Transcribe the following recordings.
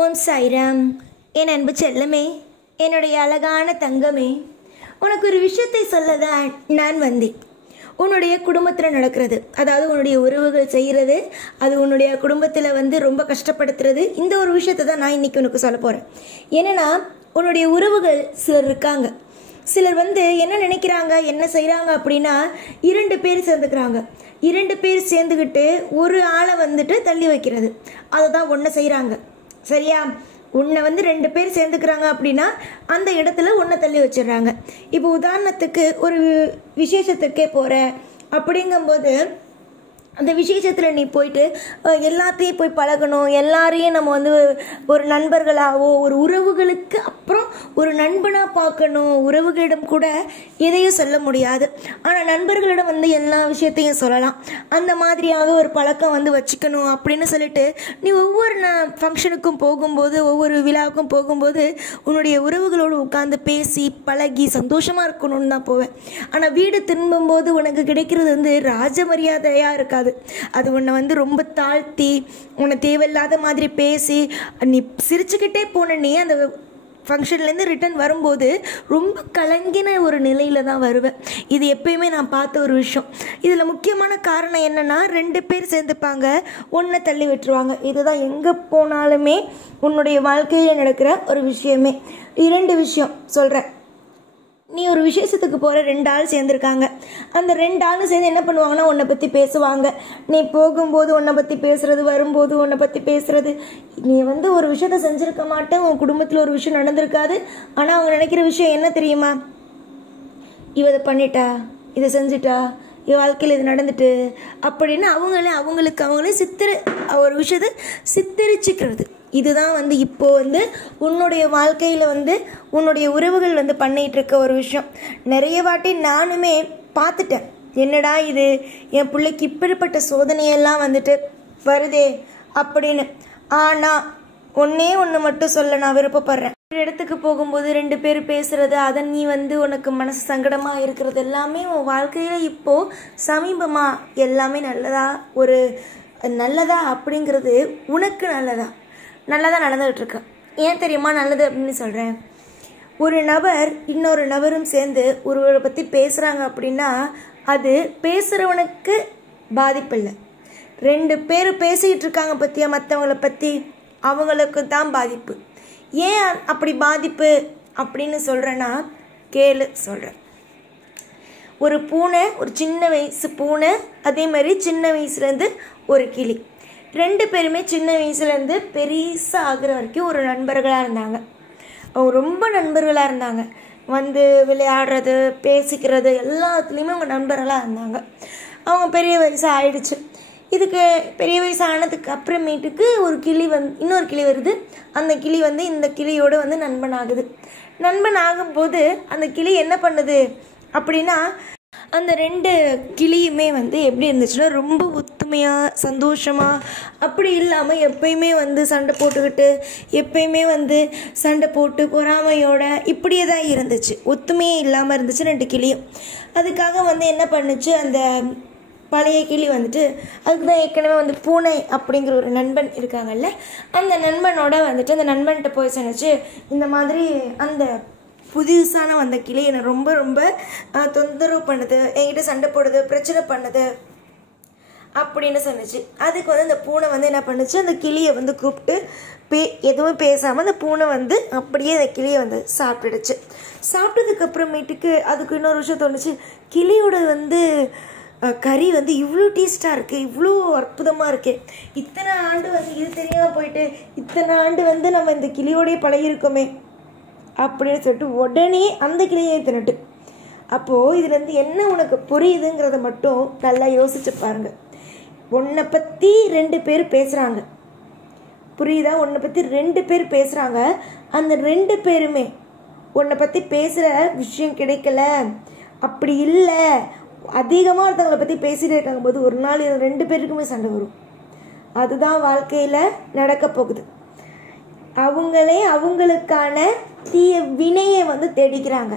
ஓம் சாய்ராம். என் அன்பு செல்லமே, என்னுடைய அழகான தங்கமே, உனக்கு ஒரு விஷயத்தை சொல்லதான் நான் வந்தேன். உன்னுடைய குடும்பத்தில் நடக்கிறது, அதாவது உன்னுடைய உறவுகள் செய்கிறது, அது உன்னுடைய குடும்பத்தில் ரொம்ப கஷ்டப்படுத்துறது. இந்த ஒரு விஷயத்தை தான் நான் இன்றைக்கி உனக்கு சொல்ல போகிறேன். என்னென்னா, உன்னுடைய உறவுகள் சிலர் இருக்காங்க. சிலர் என்ன நினைக்கிறாங்க, என்ன செய்கிறாங்க அப்படின்னா, 2 பேர் சேர்ந்துக்கிறாங்க. 2 பேர் சேர்ந்துக்கிட்டு ஒரு ஆளை தள்ளி வைக்கிறது. அதை தான் ஒன்று செய்கிறாங்க. சரியா? உன்னை 2 பேர் சேர்ந்துக்கிறாங்க அப்படின்னா அந்த இடத்துல உன்னை தள்ளி வச்சிடுறாங்க. இப்போ உதாரணத்துக்கு ஒரு விசேஷத்துக்கே போகிற அப்படிங்கும்போது அந்த விசேஷத்தில் நீ போயிட்டு எல்லாத்தையும் போய் பழகணும், எல்லாரையும் நம்ம ஒரு நண்பர்களாகவோ ஒரு உறவுகளுக்கு அப்புறம் ஒரு நண்பனாக பார்க்கணும். உறவுகளிடம் கூட எதையும் சொல்ல முடியாது, ஆனால் நண்பர்களிடம் எல்லா விஷயத்தையும் சொல்லலாம். அந்த மாதிரியாக ஒரு பழக்கம் வச்சுக்கணும் அப்படின்னு சொல்லிட்டு நீ ஒவ்வொரு ஃபங்க்ஷனுக்கும் போகும்போது, ஒவ்வொரு விழாவுக்கும் போகும்போது உன்னுடைய உறவுகளோடு உட்காந்து பேசி பழகி சந்தோஷமாக இருக்கணும்னு தான் போவேன். ஆனால் வீடு திரும்பும்போது உனக்கு கிடைக்கிறது ராஜ மரியாதையாக இருக்காது. அது உன்னை ரொம்ப தாழ்த்தி உன்னை தேவையில்லாத மாதிரி பேசி நீ சிரிச்சுக்கிட்டே போன நீ அந்த ஃபங்க்ஷன்லேருந்து ரிட்டர்ன் வரும்போது ரொம்ப கலங்கின ஒரு நிலையில் தான் வருவேன். இது எப்பயுமே நான் பார்த்த ஒரு விஷயம். இதில் முக்கியமான காரணம் என்னென்னா, 2 பேர் சேர்ந்துப்பாங்க, ஒன்றை தள்ளி விட்டுருவாங்க. இதுதான் எங்கே போனாலுமே உன்னுடைய வாழ்க்கையில் நடக்கிற ஒரு விஷயமே. 2 விஷயம் சொல்கிறேன். நீ ஒரு விசேஷத்துக்கு போகிற 2 ஆள் சேர்ந்துருக்காங்க. அந்த 2 ஆளும் சேர்ந்து என்ன பண்ணுவாங்கன்னா, உன்னை பற்றி பேசுவாங்க. நீ போகும்போது உன்னை பற்றி பேசுகிறது, வரும்போது உன்னை பற்றி பேசுகிறது. நீ ஒரு விஷயத்த செஞ்சுருக்க மாட்டேன், உன் குடும்பத்தில் ஒரு விஷயம் நடந்திருக்காது. ஆனால் அவங்க நினைக்கிற விஷயம் என்ன தெரியுமா? இவ இதை பண்ணிட்டா, இதை செஞ்சுட்டா, என் வாழ்க்கையில் இது நடந்துட்டு அப்படின்னு அவங்களே ஒரு விஷயத்தை சித்தரிச்சுக்கிறது. இதுதான் இப்போது உன்னுடைய வாழ்க்கையில் உன்னுடைய உறவுகள் பண்ணிகிட்டு இருக்க ஒரு விஷயம். நிறைய வாட்டி நானுமே பார்த்துட்டேன். என்னடா இது, என் பிள்ளைக்கு இப்படிப்பட்ட சோதனையெல்லாம் வருதே அப்படின்னு. ஆனால் ஒன்று மட்டும் சொல்ல நான் விருப்பப்படுறேன். ஒரு இடத்துக்கு போகும்போது 2 பேர் பேசுகிறது, அதை நீ உனக்கு மனசு சங்கடமாக இருக்கிறது எல்லாமே உன் வாழ்க்கையில் இப்போது சமீபமாக எல்லாமே நல்லதா அப்படிங்கிறது உனக்கு நல்லதாக நடந்துகிட்ருக்கு. ஏன் தெரியுமா நல்லது அப்படின்னு சொல்கிறேன்? ஒரு நபர் இன்னொரு நபரும் சேர்ந்து ஒருவரை பற்றி பேசுகிறாங்க அப்படின்னா அது பேசுகிறவனுக்கு பாதிப்பு இல்லை. 2 பேர் பேசிகிட்டு இருக்காங்க பற்றியா மற்றவங்களை பற்றி, அவங்களுக்கு தான் பாதிப்பு. ஏன் அப்படி பாதிப்பு அப்படின்னு சொல்கிறேன்னா, கேளு சொல்கிறேன். ஒரு பூனை, ஒரு சின்ன வயசு பூனை, அதே மாதிரி சின்ன வயசுலேருந்து ஒரு கிளி, 2 பேருமே சின்ன வயசுலேருந்து பெருசாக ஆகிற வரைக்கும் ஒரு நண்பர்களாக இருந்தாங்க. அவங்க ரொம்ப நண்பர்களாக இருந்தாங்க. விளையாடுறது, பேசிக்கிறது எல்லாத்துலேயுமே அவங்க நண்பர்களாக இருந்தாங்க. அவங்க பெரிய வயசு ஆயிடுச்சு. இதுக்கு பெரிய வயசு ஆனதுக்கு அப்புறமேட்டுக்கு ஒரு கிளி இன்னொரு கிளி வருது. அந்த கிளி இந்த கிளியோடு நண்பன் ஆகுது. நண்பன் ஆகும்போது அந்த கிளி என்ன பண்ணுது அப்படின்னா, அந்த 2 கிளியுமே எப்படி இருந்துச்சுன்னா ரொம்ப ஒத்துமையாக சந்தோஷமாக, அப்படி இல்லாமல் எப்பயுமே சண்டை போட்டுக்கிட்டு, எப்பயுமே சண்டை போட்டு பொறாமையோட இப்படியே தான் இருந்துச்சு. ஒத்துமையே இல்லாமல் இருந்துச்சு 2 கிளியும். அதுக்காக என்ன பண்ணுச்சு, அந்த பழைய கிளி அதுக்கு தான் ஏற்கனவே பூனை அப்படிங்கிற ஒரு நண்பன் இருக்காங்கல்ல, அந்த நண்பனோட அந்த நண்பன்கிட்ட போய் சொன்னிச்சு, இந்த மாதிரி அந்த புதுசான வந்த கிளி என்னை ரொம்ப ரொம்ப தொந்தரவு பண்ணுது, என்கிட்ட சண்டை போடுது, பிரச்சனை பண்ணுது அப்படின்னு சொன்னிச்சு. அதுக்கு அந்த பூனை என்ன பண்ணுச்சு, அந்த கிளியை கூப்பிட்டு எதுவும் பேசாமல் அந்த பூனை அப்படியே அந்த கிளியை சாப்பிட்டுடுச்சு. சாப்பிட்டதுக்கு அப்புறமேட்டுக்கு அதுக்கு இன்னொரு விஷயம் தோணுச்சு, கிளியோட கறி இவ்வளோ டேஸ்ட்டாக இருக்குது, இவ்வளோ அற்புதமாக இருக்குது. இத்தனை ஆண்டு இது தெரியாமல் போயிட்டு இத்தனை ஆண்டு நம்ம இந்த கிளியோடையே பழகிருக்கோமே அப்படின்னு சொல்லிட்டு உடனே அந்த கிளியை தின்னுட்டு. அப்போது இதுலேருந்து என்ன உனக்கு புரியுதுங்கிறத மட்டும் நல்லா யோசிச்சு பாருங்க. உன்னை பற்றி 2 பேர் பேசுகிறாங்க, புரியுதா? உன்னை பற்றி 2 பேர் பேசுகிறாங்க. அந்த 2 பேருமே உன்னை பற்றி பேசுகிற விஷயம் கிடைக்கல, அப்படி இல்லை, அதிகமாக ஒருத்தவங்களை பற்றி பேசிகிட்டே இருக்காங்க போது ஒரு நாள் 2 பேருக்குமே சண்டை வரும். அதுதான் வாழ்க்கையில் நடக்க போகுது. அவங்களே அவங்களுக்கான தீய வினையை தேடிக்கிறாங்க.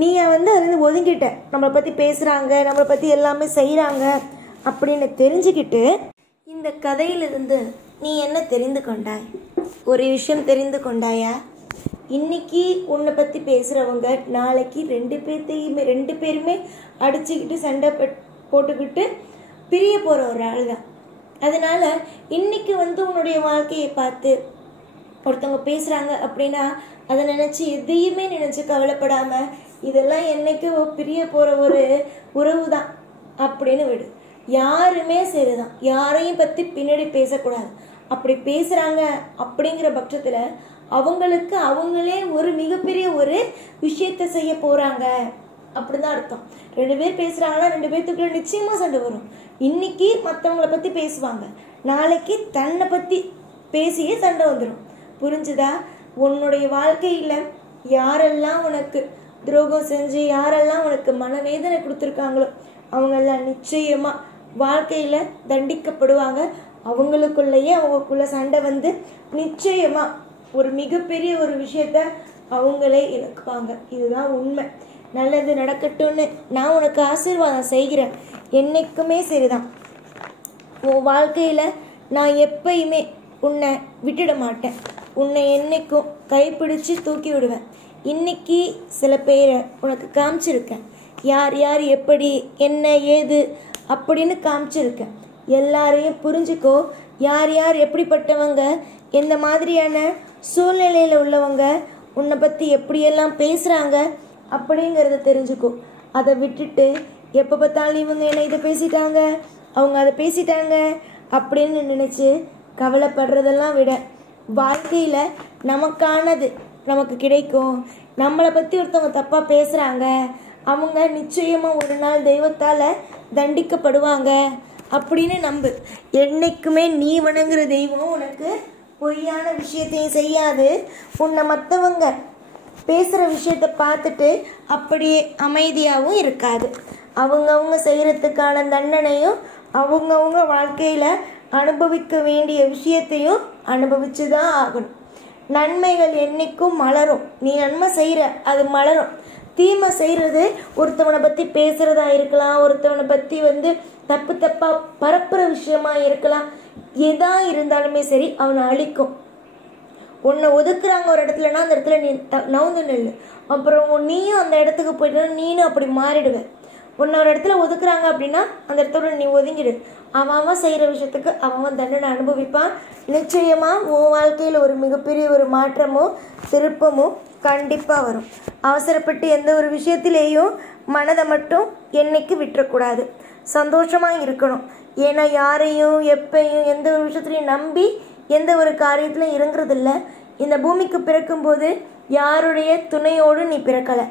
நீ அதுலேருந்து ஒதுங்கிட்ட, நம்மளை பற்றி பேசுகிறாங்க, நம்மளை பற்றி எல்லாமே செய்கிறாங்க அப்படின்னு தெரிஞ்சுக்கிட்டு இந்த கதையிலிருந்து நீ என்ன தெரிந்து கொண்டாய்? ஒரு விஷயம் தெரிந்து கொண்டாயா? இன்னைக்கு உன்னை பற்றி பேசுகிறவங்க நாளைக்கு ரெண்டு பேருமே அடிச்சுக்கிட்டு சண்டை போட்டுக்கிட்டு பிரிய போகிற ஒரு ஆள் தான். அதனால இன்னைக்கு உன்னுடைய வாழ்க்கையை பார்த்து ஒருத்தவங்க பேசுகிறாங்க அப்படின்னா அதை நினச்சி எதையுமே நினச்சி கவலைப்படாமல் இதெல்லாம் என்னைக்கு பிரிய போகிற ஒரு உறவு தான் அப்படின்னு விடு. யாருமே சரிதான், யாரையும் பற்றி பின்னாடி பேசக்கூடாது. அப்படி பேசுகிறாங்க அப்படிங்கிற பட்சத்தில் அவங்களுக்கு அவங்களே ஒரு மிகப்பெரிய ஒரு விஷயத்த செய்ய போகிறாங்க அப்படிதான் அர்த்தம். 2 பேர் பேசுகிறாங்கன்னா 2 பேர்த்துக்குள்ள நிச்சயமாக சண்டை வரும். இன்னைக்கு மற்றவங்கள பற்றி பேசுவாங்க, நாளைக்கு தன்னை பற்றி பேசியே சண்டை வந்துடும். புரிஞ்சுதா? உன்னுடைய வாழ்க்கையில் யாரெல்லாம் உனக்கு துரோகம் செஞ்சு யாரெல்லாம் உனக்கு மனவேதனை கொடுத்துருக்காங்களோ அவங்கெல்லாம் நிச்சயமாக வாழ்க்கையில் தண்டிக்கப்படுவாங்க. அவங்களுக்குள்ள சண்டை நிச்சயமாக ஒரு மிகப்பெரிய ஒரு விஷயத்த அவங்களே இழக்குவாங்க. இதுதான் உண்மை. நல்லது நடக்கட்டும்னு நான் உனக்கு ஆசீர்வாதம் செய்கிறேன். என்னைக்குமே சரிதான். உன் வாழ்க்கையில் நான் எப்பயுமே உன்னை விட்டுட மாட்டேன். உன்னை என்னைக்கும் கைப்பிடிச்சு தூக்கி விடுவேன். இன்னைக்கு சில பேரை உனக்கு காமிச்சிருக்கேன். யார் யார் எப்படி என்ன ஏது அப்படின்னு காமிச்சிருக்கேன். எல்லாரையும் புரிஞ்சுக்கோ. யார் யார் எப்படிப்பட்டவங்க, எந்த மாதிரியான சூழ்நிலையில் உள்ளவங்க, உன்னை பற்றி எப்படியெல்லாம் பேசுகிறாங்க அப்படிங்கிறத தெரிஞ்சுக்கோ. அதை விட்டுட்டு எப்போ பார்த்தாலும் இவங்க என்ன இதை பேசிட்டாங்க அவங்க அதை பேசிட்டாங்க அப்படின்னு நினச்சி கவலைப்படுறதெல்லாம் விட வாழ்க்கையில் நமக்கானது நமக்கு கிடைக்கும். நம்மளை பற்றி ஒருத்தவங்க தப்பாக பேசுகிறாங்க, அவங்க நிச்சயமாக ஒரு நாள் தெய்வத்தால் தண்டிக்கப்படுவாங்க அப்படின்னு நம்பு. என்னைக்குமே நீ வணங்குற தெய்வம் உனக்கு பொய்யான விஷயத்தையும் செய்யாது. உன்னை மற்றவங்க பேசுகிற விஷயத்தை பார்த்துட்டு அப்படியே அமைதியாகவும் இருக்காது. அவங்கவுங்க செய்கிறதுக்கான தண்டனையும் அவங்கவுங்க வாழ்க்கையில் அனுபவிக்க வேண்டிய விஷயத்தையும் அனுபவிச்சு தான் ஆகணும். நன்மைகள் என்னைக்கும் மலரும். நீ நன்மை செய்கிற அது மலரும். தீமை செய்கிறது ஒருத்தவனை பற்றி பேசுகிறதா இருக்கலாம், ஒருத்தவனை பற்றி தப்பாக பரப்புகிற விஷயமா இருக்கலாம். எதா இருந்தாலுமே சரி அவனை அழிக்கும். உன்னை ஒதுக்குறாங்க ஒரு இடத்துலனா அந்த இடத்துல நீ நவுந்து நெல்லு. அப்புறம் நீயும் அந்த இடத்துக்கு போயிட்டு நீனும் அப்படி மாறிடுவேன். உன்னை ஒரு இடத்துல ஒதுக்குறாங்க அப்படின்னா அந்த இடத்துல நீ ஒதுங்கிடு. அவன் செய்கிற விஷயத்துக்கு அவன் தண்டனை அனுபவிப்பான். நிச்சயமாக உன் வாழ்க்கையில் ஒரு மிகப்பெரிய ஒரு மாற்றமோ திருப்பமோ கண்டிப்பாக வரும். அவசரப்பட்டு எந்த ஒரு விஷயத்திலேயும் மனதை மட்டும் என்னைக்கு விட்டுறக்கூடாது. சந்தோஷமாக இருக்கணும். ஏன்னா யாரையும் எப்பையும் எந்த ஒரு விஷயத்துலையும் நம்பி எந்த ஒரு காரியத்திலையும் இறங்குறதில்ல. இந்த பூமிக்கு பிறக்கும்போது யாருடைய துணையோடு நீ பிறக்கலை,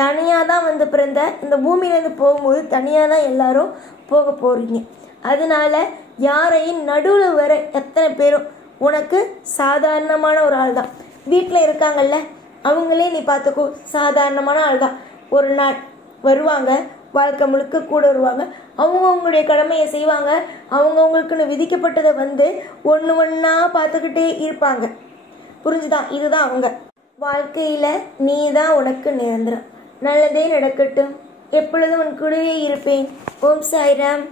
தனியாக தான் பிறந்த. இந்த பூமியிலேருந்து போகும்போது தனியாக தான் எல்லாரும் போக போகிறீங்க. அதனால யாரையும் நடுவில் வர எத்தனை பேரும் உனக்கு சாதாரணமான ஒரு ஆள் தான். வீட்டில் இருக்காங்கல்ல அவங்களே நீ பார்த்துக்கோ, சாதாரணமான ஆள் தான். ஒரு நாள் வருவாங்க, வாழ்க்கை முழுக்க கூட வருவாங்க. அவங்கவுங்களுடைய கடமையை செய்வாங்க. அவங்கவுங்களுக்குன்னு விதிக்கப்பட்டதை ஒன்று ஒன்றா பார்த்துக்கிட்டே இருப்பாங்க. புரிஞ்சுதான்? இதுதான் அவங்க வாழ்க்கையில். நீ தான் உனக்கு நிரந்தரம். நல்லதே நடக்கட்டும். எப்பொழுதும் உன் கூடவே இருப்பேன். ஓம் சாய்ராம்.